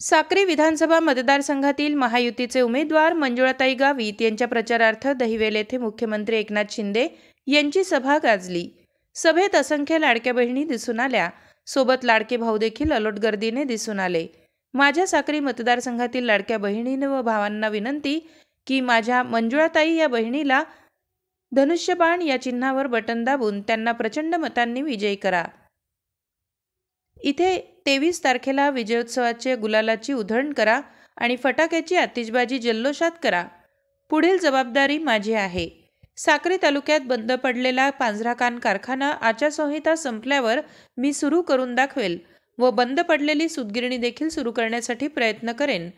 साक्री विधानसभा मतदारसंघातील महायुतीचे उमेदवार मंजुळाताई गावित यांच्या प्रचारार्थ दहिवेल येथे मुख्यमंत्री एकनाथ शिंदे यांची सभा गाजली। सभेत असंख्य लाडक्या बहिणी दिसून आल्या, सोबत लाडके भाऊ देखील अलोट गर्दीने दिसून आले। माझ्या साक्री मतदारसंघातील लाडक्या बहिणींना व भावांना विनंती की माझ्या मंजुळाताई या बहिणीला धनुष्यबाण या चिन्हावर बटन दाबून त्यांना प्रचंड मतांनी विजयी करा। इथे 23 तारखेला विजयोत्सवाचे गुलालाची उधळण करा आणि फटाक्याची आतिषबाजी जल्लोषात करा। पुढील जबाबदारी माझी आहे। साक्री तालुक्यात बंद पडलेला पांझराकान कारखाना आचारसंहिता संपल्यावर मी सुरू करून दाखवेल व बंद पडलेली सूतगिरणी देखील सुरू करण्यासाठी प्रयत्न करेन।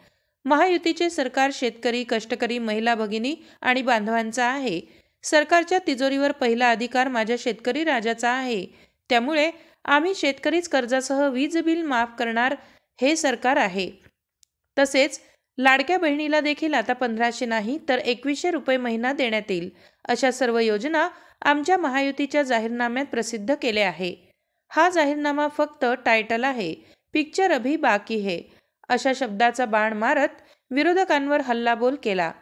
महायुतीचे सरकार शेतकरी, कष्टकरी, महिला भगिनी आणि बांधवांचा आहे। सरकारच्या तिजोरीवर पहिला अधिकार माझ्या शेतकरी राजाचा आहे। त्यामुळे आम्ही शेतकरीच कर्जासह वीज बिल माफ करणार हे सरकार आहे। तसेच लाडक्या बहिणीला देखील आता 1500 नाही तर 2100 रुपये महिना देण्यात येईल। अशा सर्व योजना आमच्या महायुतीच्या जाहीरनाम्यात प्रसिद्ध केल्या आहे। हा जाहीरनामा फक्त टायटल आहे, पिक्चर अभी बाकी है अशा शब्दाचा बाण मारत विरोधकांवर हल्लाबोल केला।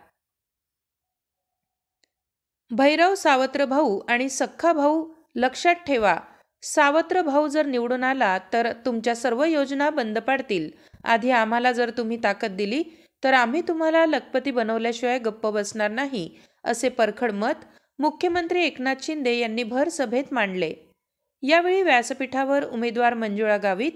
भैरव सावत्र भाऊ आणि सख्खा भाऊ लक्षात ठेवा, सावत्र भाऊ जर निवडून आला तर तुमच्या सर्व योजना बंद पडतील। आधी आम्हाला जर तुम्ही ताकद दिली तर आम्ही तुम्हाला लखपती बनवल्याशिवाय गप्प बसणार नाही, असे परखड मत मुख्यमंत्री एकनाथ शिंदे यांनी भर सभेत मांडले। यावेळी व्यासपीठावर उमेदवार मंजुळा गावित,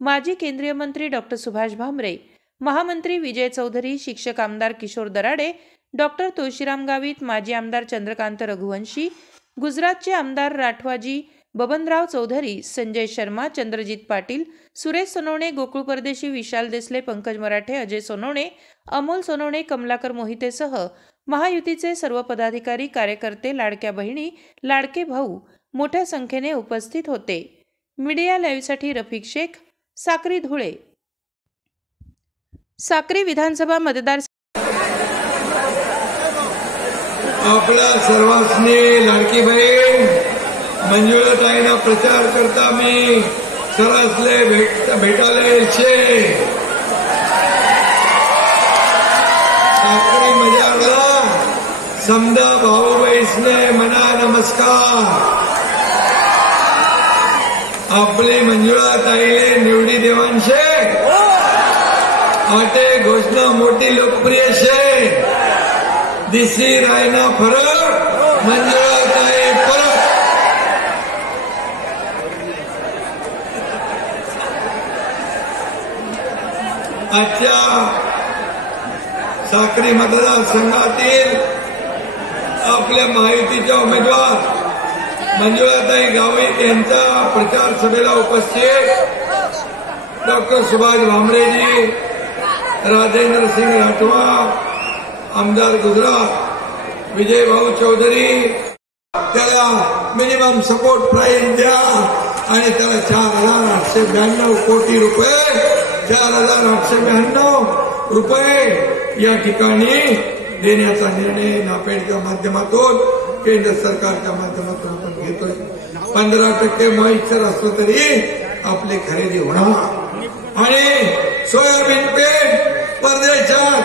माजी केंद्रीय मंत्री डॉक्टर सुभाष भामरे, महामंत्री विजय चौधरी, शिक्षक आमदार किशोर दराडे, डॉक्टर तुळशीराम गावित, माजी आमदार चंद्रकांत रघुवंशी, गुजरातचे आमदार राठवाजी बबनराव चौधरी, संजय शर्मा, चंद्रजीत पाटील, सुरेश सोनवणे, गोकुळ परदेशी, विशाल देसले, पंकज मराठे, अजय सोनवणे, अमोल सोनवणे, कमलाकर मोहितेसह महायुतीचे सर्व पदाधिकारी, कार्यकर्ते, लाडक्या बहिणी, लाडके भाऊ मोठ्या संख्येने उपस्थित होते। मीडिया लाईव्हसाठी रफिक शेख, साक्री, धुळे। साक्री विधानसभा मतदार आपल्या सर्वांनी लाडकी बहीण मंजुळाताईंना प्रचार करता मी सरसले भेटायला येशे। साक्री मजारला समजा भाऊ बहिणीने मना नमस्कार। आपली मंजुळाताईले निवडी देवांशे आटे घोषणा मोठी लोकप्रिय शे। दिसी रायना फरक मंजुळाताई परत। आजच्या साक्री मतदारसंघातील आपल्या महायुतीच्या उमेदवार मंजुळाताई गावित यांचा प्रचार सभेला उपस्थित डॉक्टर सुभाष भामरेजी, राजेंद्र सिंग राठवा, आमदार गुजरात विजय भाऊ चौधरी, त्याला मिनिमम सपोर्ट प्राइस द्या आणि त्याला 4892 कोटी रुपये 4892 रुपये या ठिकाणी देण्याचा निर्णय नापेडच्या माध्यमातून केंद्र सरकारच्या माध्यमातून आपण घेतोय। 15% मॉइश्चर असलं तरी आपली खरेदी होणार आणि सोयाबीन पेठ परदेशात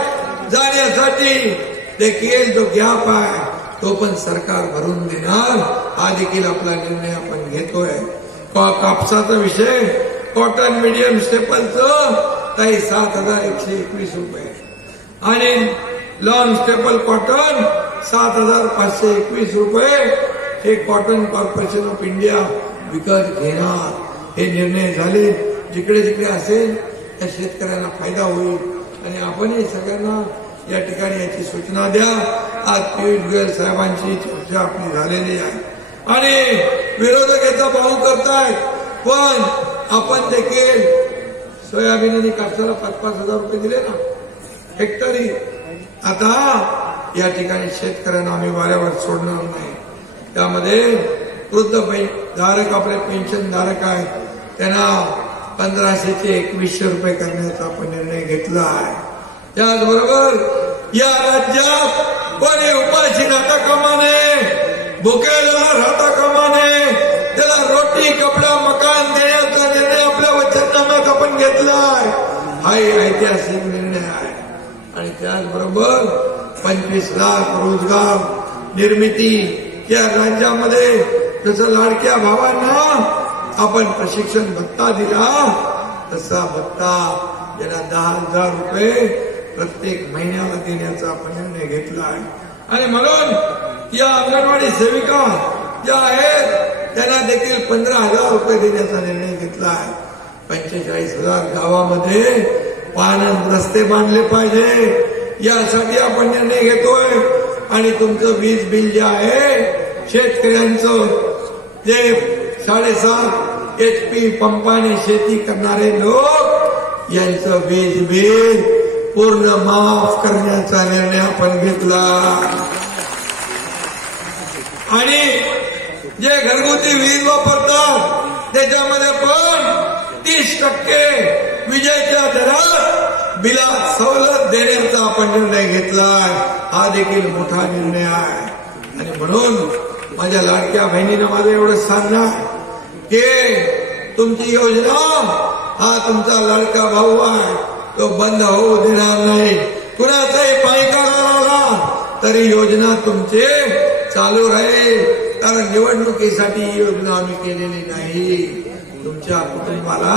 जाण्यासाठी देखील जो गॅप आहे तो पण सरकार भरून देणार। हा देखील आपला निर्णय आपण घेतोय। कापसाचा विषय कॉटन मीडियम स्टेपलचं काही 7121 रुपये आणि लॉंग स्टेपल कॉटन 7521 रुपये हे कॉटन कॉर्पोरेशन ऑफ इंडिया विकत घेणार। हे निर्णय झाले, जिकडे जिकडे असेल त्या शेतकऱ्यांना फायदा होईल आणि आपणही सगळ्यांना या ठिकाणी याची सूचना द्या। आज पियुष गोयल साहेबांची चर्चा आपली झालेली आहे आणि विरोधक याचा भाऊ करतायत, पण आपण देखील सोयाबीन आणि कापसाला 5-5 हजार रुपये दिले ना हेक्टरी। आता या ठिकाणी शेतकऱ्यांना आम्ही वाऱ्यावर सोडणार नाही। त्यामध्ये वृद्ध धारक आपले पेन्शन धारक आहेत त्यांना 1500 ते 2100 रुपये करण्याचा आपण निर्णय घेतला आहे। त्याचबरोबर या राज्यात कोणी उपाशी राहता कामा नये, भुकेला राहता कामा नये, त्याला रोटी, कपडा, मकान देण्याचा निर्णय आपल्या वचननाम्यात आपण घेतलाय। हाही ऐतिहासिक निर्णय आहे. आणि त्याचबरोबर 25 लाख रोजगार निर्मिती या राज्यामध्ये. जसं लाडक्या भावांना आपण प्रशिक्षण भत्ता दिला तसा भत्ता ज्यांना 10,000 रुपये प्रत्येक महिन्याला देण्याचा आपण निर्णय घेतला आहे. आणि म्हणून या अंगणवाडी सेविका ज्या आहेत त्यांना देखील 15,000 रुपये देण्याचा निर्णय घेतला आहे. 45,000 गावामध्ये पाण्यात रस्ते बांधले पाहिजे यासाठी आपण निर्णय घेतोय. आणि तुमचं वीज बिल जे आहे शेतकऱ्यांचं जे 7.5 HP पंपाने शेती करणारे लोक यांचं वीज बिल पूर्ण माफ करण्याचा निर्णय आपण घेतला. आणि जे घरगुती वीज वापरतात त्याच्यामध्ये पण 30% विजेच्या दरात बिलात सवलत देण्याचा आपण निर्णय घेतलाय. हा देखील मोठा निर्णय आहे. आणि म्हणून माझ्या लाडक्या बहिणीनं माझं एवढं सांगणं की तुमची योजना हा तुमचा लाडका भाऊ आहे तो बंद होऊ देणार नाही. कुणाचाही पायकार आला तरी योजना तुमचे चालू राहील. कारण निवडणुकीसाठी ही योजना आम्ही केलेली नाही. तुमच्या कुटुंबाला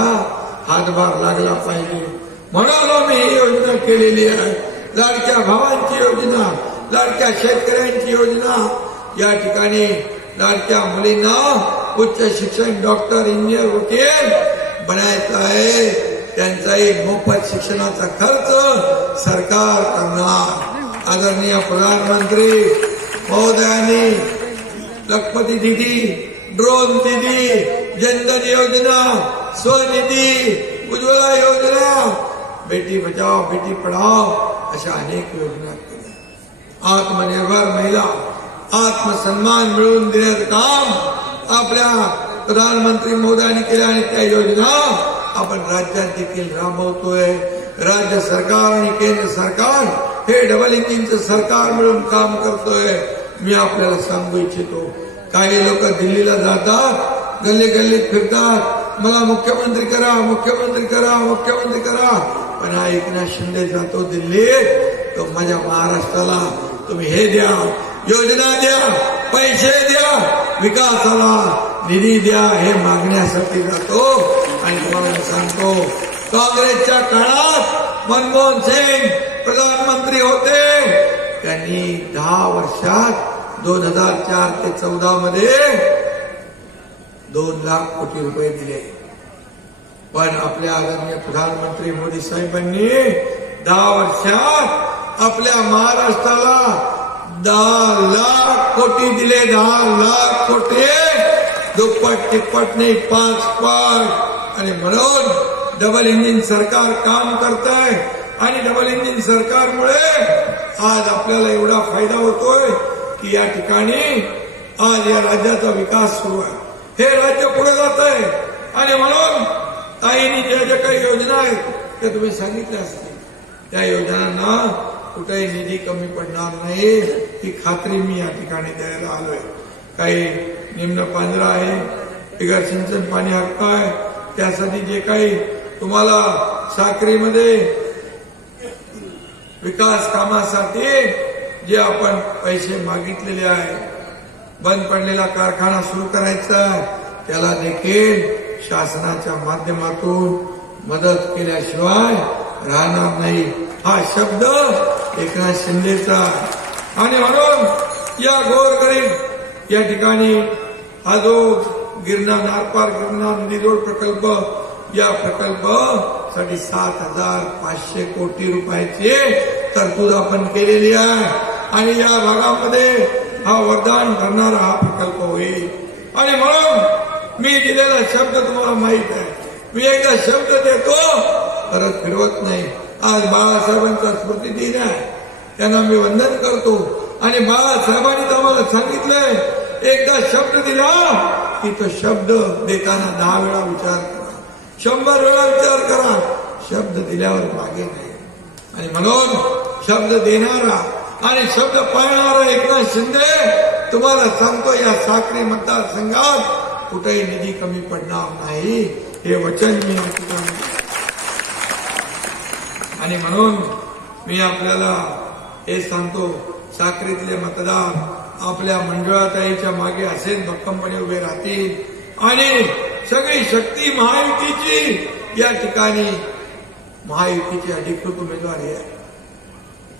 हातभार लागला पाहिजे म्हणून आम्ही ही योजना केलेली आहे. लाडक्या भावांची योजना, लाडक्या शेतकऱ्यांची योजना. या ठिकाणी लाडक्या मुलींना उच्च शिक्षण डॉक्टर, इंजिनियर, वकील बनायचं आहे. त्यांचाही मोफत शिक्षणाचा खर्च सरकार करणार. आदरणीय प्रधानमंत्री महोदयांनी लखपती दिदी, ड्रोन दिदी, जनधन योजना, स्वनिधी, उज्ज्वला योजना, बेटी बचाओ बेटी पढाओ अशा अनेक योजना केल्या. आत्मनिर्भर महिला आत्मसन्मान मिळवून देण्याचं काम आपल्या प्रधानमंत्री मोदयांनी केलं. आणि त्या योजना आपण राज्यात देखील राबवतोय. राज्य सरकार आणि केंद्र सरकार हे डबल इंजिनचं सरकार मिळून काम करतोय. मी आपल्याला सांगू इच्छितो काही लोक दिल्लीला जातात, गल्ली गल्लीत फिरतात, मला मुख्यमंत्री करा, मुख्यमंत्री करा, मुख्यमंत्री करा. पण हा एकनाथ शिंदे जातो दिल्लीत तो माझ्या महाराष्ट्राला तुम्ही हे द्या, योजना द्या, पैसे द्या, विकासाला निधी द्या हे मागण्यासाठी जातो. आणि तुम्हाला सांगतो काँग्रेसच्या काळात मनमोहन सिंग प्रधानमंत्री होते. त्यांनी 10 वर्षात 2004 ते 14 मध्ये 2 लाख कोटी रुपये दिले. पण आपल्या आदरणीय प्रधानमंत्री मोदी साहेबांनी 10 वर्षात आपल्या महाराष्ट्राला 10 लाख कोटी दिले. 10 लाख कोटी, दुप्पट तिप्पट नाही 5 पट. आणि म्हणून डबल इंजिन सरकार काम करत आहे. आणि डबल इंजिन सरकारमुळे आज आपल्याला एवढा फायदा होतोय की या ठिकाणी आज या राज्याचा विकास सुरू आहे. हे राज्य पुढे जात आहे. आणि म्हणून ताईंनी ज्या ज्या काही योजना आहेत त्या तुम्ही सांगितल्या असतील त्या योजनांना कुठेही निधी कमी पडणार नाही ही खात्री मी या ठिकाणी द्यायला आलोय. काही निम्न पांढरा आहे, बिगर सिंचन पाणी हक्क आहे, त्यासाठी जे काही तुम्हाला साक्रीमध्ये विकास कामासाठी जे आपण पैसे मागितलेले आहे, बंद पडलेला कारखाना सुरू करायचा त्याला देखील शासनाच्या माध्यमातून मदत केल्याशिवाय राहणार नाही. हा शब्द एकनाथ शिंदेचा. आणि म्हणून या गोरगरीब या ठिकाणी हा जो गिरणा नारपार गिरणा नदीजोड प्रकल्प या प्रकल्पासाठी 7,500 कोटी रुपयाची तरतूद आपण केलेली आहे. आणि या भागामध्ये हा वरदान करणारा हा प्रकल्प होईल. आणि म्हणून मी दिलेला शब्द तुम्हाला माहित आहे. मी एकदा शब्द देतो परत फिरवत नाही. आज बाळासाहेबांचा स्मृती दिन आहे, त्यांना मी वंदन करतो. आणि बाळासाहेबांनी आम्हाला सांगितलंय एकदा शब्द दिला की तो शब्द देताना 10 वेळा विचार करा, 100 वेळा विचार करा. शब्द दिल्यावर मागे नाही. आणि म्हणून शब्द देणारा आणि शब्द पाळणारा एकनाथ शिंदे तुम्हाला सांगतो या साक्री मतदारसंघात कुठेही निधी कमी पडणार नाही हे वचन मी या ठिकाणी. आणि म्हणून मी आपल्याला हे सांगतो, साक्रीतले मतदार आपल्या मंजुळाताईच्या मागे असेच भक्कमपणे उभे राहतील आणि सगळी शक्ती महायुतीची या ठिकाणी महायुतीची अधिकृत उमेदवार आहे.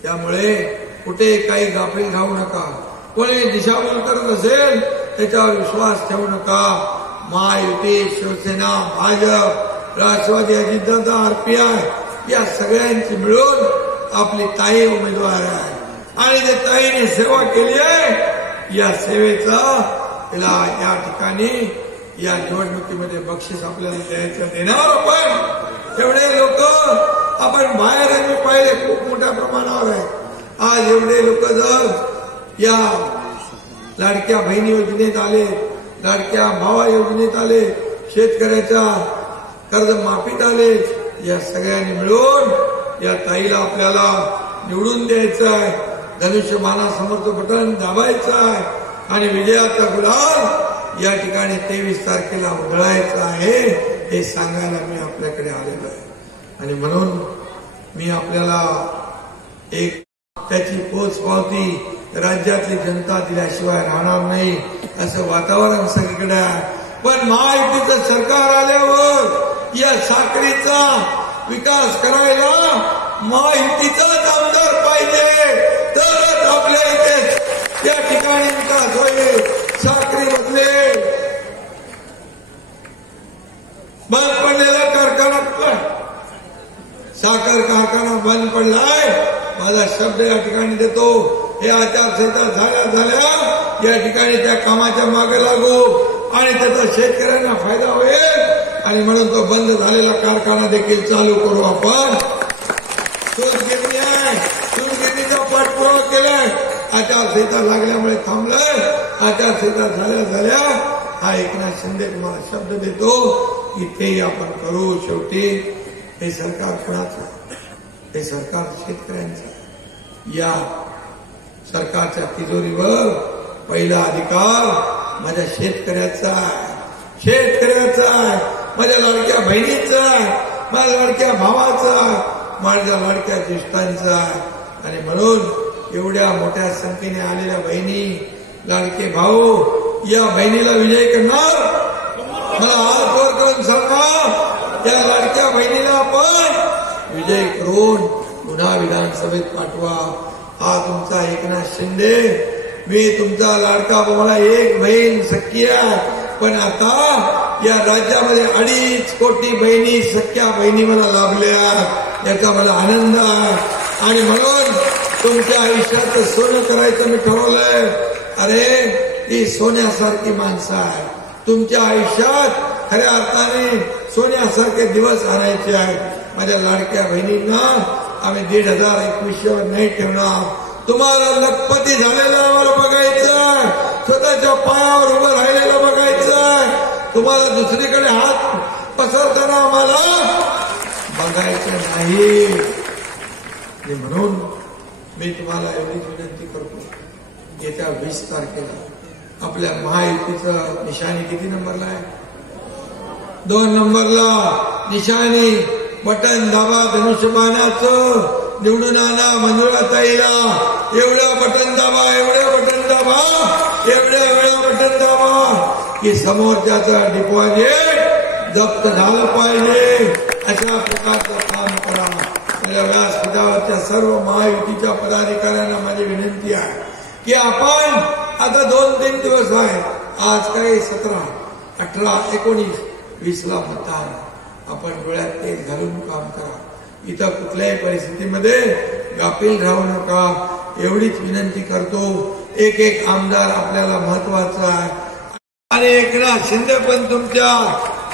त्यामुळे कुठे काही गाफील राहू नका. कोणी दिशाभूल करत असेल त्याच्यावर विश्वास ठेवू नका. महायुती, शिवसेना, भाजप, राष्ट्रवादी, अजितदादा, आरपीआय या सगळ्यांची मिळून आपली ताई उमेदवार आहे आणि जे ताईने सेवा केली आहे या सेवेचा तिला या ठिकाणी या निवडणुकीमध्ये बक्षीस आपल्याला द्यायचं देणार. आपण एवढे लोक आपण बाहेर मी पाहिले खूप मोठ्या प्रमाणावर आहे. आज एवढे लोक जर या लाडक्या बहिणी योजनेत आले, लाडक्या भावा योजनेत आले, शेतकऱ्याच्या कर्जमाफीत आले, या सगळ्यांनी मिळून या ताईला आपल्याला निवडून द्यायचं आहे. धनुष्यबाणासमोरचं बटन दाबायचं आहे आणि विजयाचा गुलाल या ठिकाणी 23 तारखेला उधळायचा आहे हे सांगायला मी आपल्याकडे आलेलो आहे. आणि म्हणून मी आपल्याला एक त्याची पोचपावती राज्यातली जनता दिल्याशिवाय राहणार नाही असं वातावरण सगळीकडे आहे. पण महायुतीचं सरकार आल्यावर या साखरीचा विकास करायला महायुतीचाच आमदार पाहिजे, तरच आपल्या इथे या ठिकाणी विकास होईल. साखरी बदले बंद पडलेला कारखाना साखर कारखाना बंद पडलाय. माझा शब्द या ठिकाणी देतो, हे आचारसंहिता झाल्या या ठिकाणी त्या कामाच्या मागे लागू आणि त्याचा शेतकऱ्यांना फायदा होईल आणि म्हणून तो बंद झालेला कारखाना देखील चालू करू. आपण सूतगिरणी आहे, सूतगिरणीचा पाठपुरावा केलाय. आचारसंहिता लागल्यामुळे थांबलाय. आचारसंहिता झाल्या हा एकनाथ शिंदे तुम्हाला शब्द देतो की तेही आपण करू. शेवटी हे सरकार कोणाचं? हे सरकार शेतकऱ्यांचं. या सरकारच्या तिजोरीवर पहिला अधिकार माझ्या शेतकऱ्याचा आहे, शेतकऱ्याचा आहे, माझ्या लाडक्या बहिणीचा आहे, माझ्या लाडक्या भावाचा आहे, माझ्या लाडक्या ज्येष्ठांचा आहे. आणि म्हणून एवढ्या मोठ्या संख्येने आलेल्या बहिणी, लाडके भाऊ या बहिणीला विजय करणार. मला हात वर करून सांगा, या लाडक्या बहिणीला आपण विजय करून पुन्हा विधानसभेत पाठवा. हा तुमचा एकनाथ शिंदे, मी तुमचा लाडका. मला एक बहीण सख्खी आहे, पण आता या राज्यामध्ये 2.5 कोटी बहिणी, सख्या बहिणी मला लाभल्या, याचा मला आनंद आहे. आणि म्हणून तुमच्या आयुष्यात सोनं करायचं मी ठरवलंय. अरे ही सोन्यासारखी माणसं आहे. तुमच्या आयुष्यात खऱ्या अर्थाने सोन्यासारखे दिवस आणायचे आहेत. माझ्या लाडक्या बहिणींना आम्ही 1,500-2,100 वर नाही ठेवणार. तुम्हाला लखपती झालेला आम्हाला बघायचं, स्वतःच्या पायावर उभं राहिलेलं बघायचं. तुम्हाला दुसरीकडे हात पसरताना आम्हाला बघायचं नाही. म्हणून मी तुम्हाला एवढीच विनंती करतो, येत्या 20 तारखेला आपल्या महायुतीचं निशाणी किती नंबरला आहे? 2 नंबरला निशाणी. बटन दाबा, धनुष्यबाणाचं निवडून आणा मंजुळाताईला. एवढ्या बटन दाबा, एवढ्या बटन दाबा, एवढ्या वेळा बटन दाबा की समोरच्याचा डिपॉझिट जप्त झालं पाहिजे. अशा प्रकारचं काम करा. माझ्या व्यासपीठावरच्या सर्व महायुतीच्या पदाधिकाऱ्यांना माझी विनंती आहे की आपण आता 2-3 दिवस आहे. आज काही 17, 18, 19, 20ला मतदान. आपण डोळ्यात तेल घालून काम करा. इथं कुठल्याही परिस्थितीमध्ये गाफील राहू नका एवढीच विनंती करतो. एक आमदार आपल्याला महत्वाचा आहे आणि एकनाथ शिंदे पण तुमच्या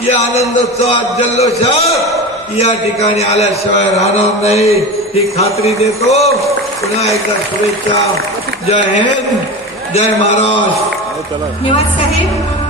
या आनंदोत्सवात, जल्लोषात या ठिकाणी आल्याशिवाय राहणार नाही ही खात्री देतो. पुन्हा एकदा शुभेच्छा. जय हिंद, जय महाराष्ट्र. धन्यवाद साहेब.